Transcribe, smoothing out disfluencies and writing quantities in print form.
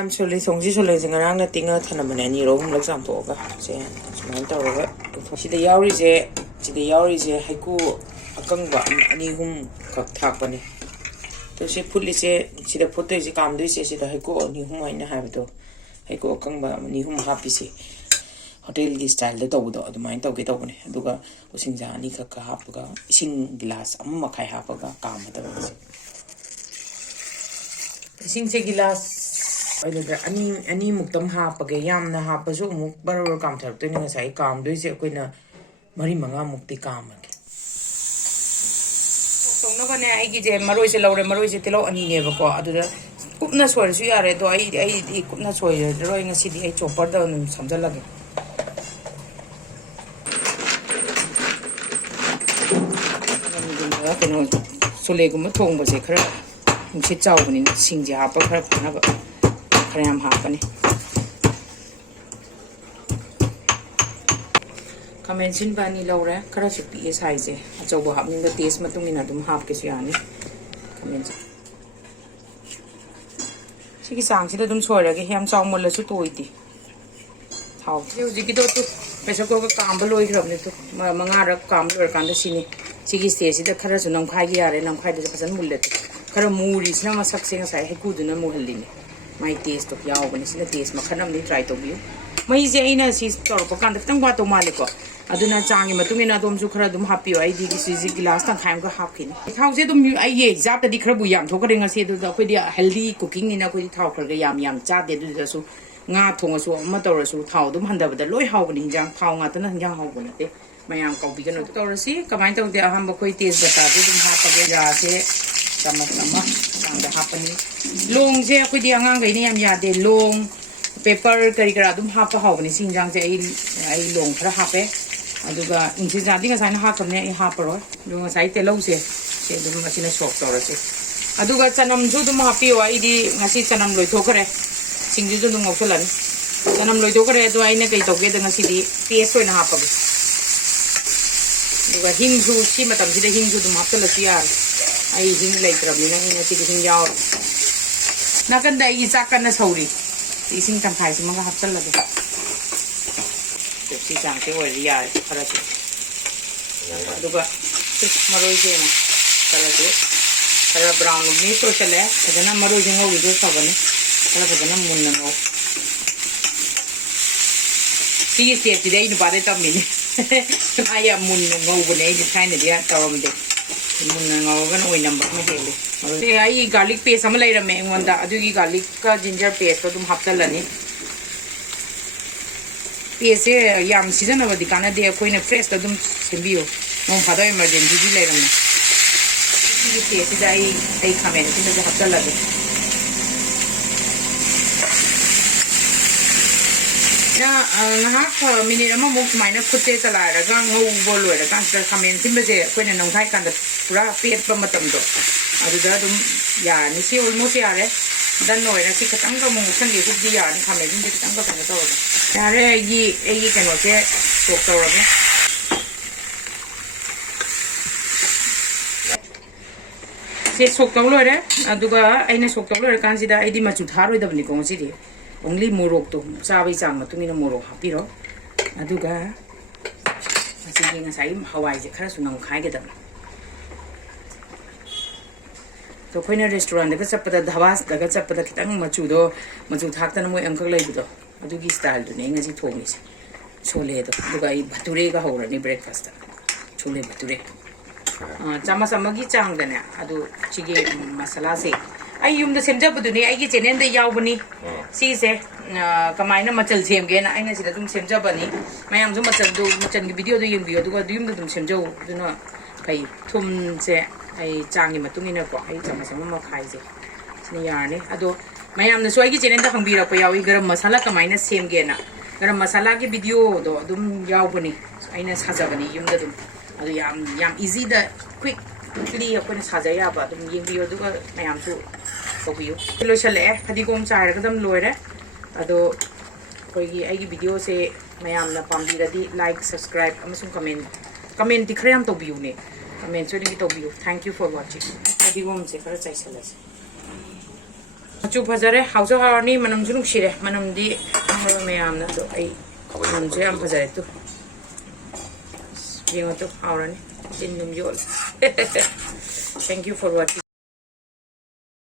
ꯃꯌꯥꯝ ꯁꯣꯂꯦ ꯊꯣꯡꯁꯤ ꯁꯣꯂꯦꯁꯤ ꯉꯔꯥꯡꯅ ꯇꯤꯡꯉ ꯊꯅꯝꯕꯅꯦ ꯑꯅꯤꯔꯣ ꯑꯍꯨꯝꯂꯛ ꯆꯥꯝꯊꯣꯛꯑꯒ ꯁꯦ ꯁꯨꯃꯥꯏꯅ ꯇꯧꯔꯒ ꯁꯤꯗ ꯌꯥꯎꯔꯤꯁꯦ ꯍꯩꯀꯨ ꯑꯀꯪꯕ ꯑꯅꯤ ꯑꯍꯨꯝ ꯈꯛ ꯊꯥꯛꯄꯅꯦ ꯑꯗꯣ ꯁꯤ ꯐꯨꯠꯂꯤꯁꯦ ꯁꯤꯗ ꯐꯨꯠꯇꯣꯏꯁꯦ ꯀꯥꯝꯗꯣꯏꯁꯦ ꯁꯤꯗ ꯍꯩꯀꯨ ꯑꯅꯤ ꯑꯍꯨꯝ ꯍꯥꯏꯅ ꯍꯥꯏꯕꯗꯣ ꯍꯩꯀꯨ ꯑꯀꯪꯕ ꯑꯅꯤ ꯑꯍꯨꯝ ꯍꯥꯞꯄꯤꯁꯦ hotel style da tawdo adumai tawge tawbane aduga usingja ani khakka hapaga ising glass amma makhai hapaga kam da ising se glass aida ani muktam hapaga yamna hapasu muk baror kam tharto ni ngasai kam doise koina mari manga mukti kamage songna bane ai gi je maroi se lawre maroi se tilo ani ne ba ko aduda kupna soir su yare do ai kupna soir roi ngasi di ai chopper da num samjalage keno sole gum thong ba se khara si chaw bani singji ha pa khara khana ba khara yam ha pani kamen sin bani lawre khara su pi size achaw ba hapning da taste matung ina dum hap ke su yani kamen sigi sang si da dum soira ge hem chaw mol la su toidi thau ji gi do tu pesa ko ka kam ba loi khram ne tu manga ra kam lor kan da sini sigi stage da khara su nam khai gi yare nam khai da pasan mulle khara muri sna ma sak seng sai heku du na mu halini mai taste to yaw bani sina taste ma khanam ni try to biu mai je ina si tor ko kan da tang ba to male ko aduna changi matung ina dom su khara dum happy ai di si si glass tang khaim ko hap kini thau je dum ai ye zap da di khara bu yam thok ringa se du da khoi di healthy cooking ni na khoi thau khara ga yam cha de du da su nga thong su ma tor su thau dum handa ba da loi hau bani jang thau nga ta na jang hau bani te mayam kau bi kano tor si kamai tau de aham ba khoi taste bata de dum ha pa ge ja se sama sang da hapani long je khoi di angang gai ni yam ya de long paper kari kara dum ha pa hau bani sing jang je ai long khara ha pe aduga inji ja di ga sai na ha kam ne ai ha pa ro lu sai te lo se dum ma sina sok tor se aduga chanam ju dum ha pi wa i di ngasi chanam loi thokare sing ju dum ngok solan chanam loi thokare do ai ne kai to ge da ngasi di paste oi na ha pa duga hing ju si matam si da hing ju dum hapta la si yar ai hing lai trab ni na ina si hing yaw na kan da i cha kan na sauri ising tam khai si manga hapta la de si chang te oi ri yar khara si duga maroi je na kala de kala brown ni to chale adana maroi je ngau de sabani kala badana mun na ngau si se ti dei nu ba de tam ni ai mun ngau bane ai thaina dia tarom de mun ngau gan oi number ma hele se ai garlic paste am lai rame ngonda adugi garlic ka ginger paste dum haptalani paste yam season of the kana de koina fresh dum sembiyo mon phado emergency ji lai rame ini paste dai khamen tin da haptalani ngahak minute ama mok maina khutte chala ra ga ngau bol ra kan sa khamen simbe je koina nong thai kan da pura pet pa matam do adu da dum ya ni si almost ya re dan noi na si khatang ka mong sang ge di ya ni khamen din khatang ka kan to ya re yi kan no che sok to ra me se sok to lo re adu ga aina sok to lo kan si da ai di ma chu tharoi da ni ko si di only morok to sabai chang matung ina morok hapiro aduga asigi nga sai hawai je khara sunam khai ge da to khoina restaurant daga chapada dhabas daga chapada kitang machu thak tan moi angkak lai bu do adugi style do ne nga ji thong ni chole do aduga I bhature ga hora ni breakfast da chole bhature chama samagi chang da ne adu chige masala se ai yum da semja bu ne ai gi chenen da yaw bani si se kamai na machal sem ge na ai na si da dum semja bani mayam ju machal gi video do yum bio du ga yum da dum semja du na kai thum se ai chang gi matung ina ko ai chama sama ma khai je sini yar ne ado mayam na soi gi chenen da hang bi ra pa yawi garam masala kamai na sem ge na garam masala gi video do dum yaw bani ai na saja bani yum da dum ado yam easy da quick quickly apna saja ya ba dum yeng bio du ga mayam su ko bio lo chale khadi gom char ga dam loire ado koi gi ai gi video se mayam na pambi da di like subscribe amasung comment di khram to bio ne comment so di to bio thank you for watching khadi gom se kara chai sala ꯃꯆꯨ ꯐꯖꯔꯦ ꯍꯥꯎꯁꯨ ꯍꯥꯎꯔꯅꯤ ꯃꯅꯝꯁꯨ ꯅꯨꯡꯁꯤꯔꯦ ꯃꯅꯝꯗꯤ ꯈꯪꯉꯕ ꯃꯌꯥꯝꯅ ꯑꯗꯣ ꯑꯩ ꯃꯅꯝꯁꯨ ꯌꯥꯝ ꯐꯖꯔꯦ ꯇꯨ ꯌꯦꯡꯉꯣ ꯇꯨ ꯍꯥꯎꯔꯅꯤ ꯆꯤꯟ ꯑꯗꯨꯝ ꯌꯣꯠꯂꯦ ꯊꯦꯡꯛ ꯌꯨ ꯐꯣꯔ ꯋꯥꯆꯤꯡ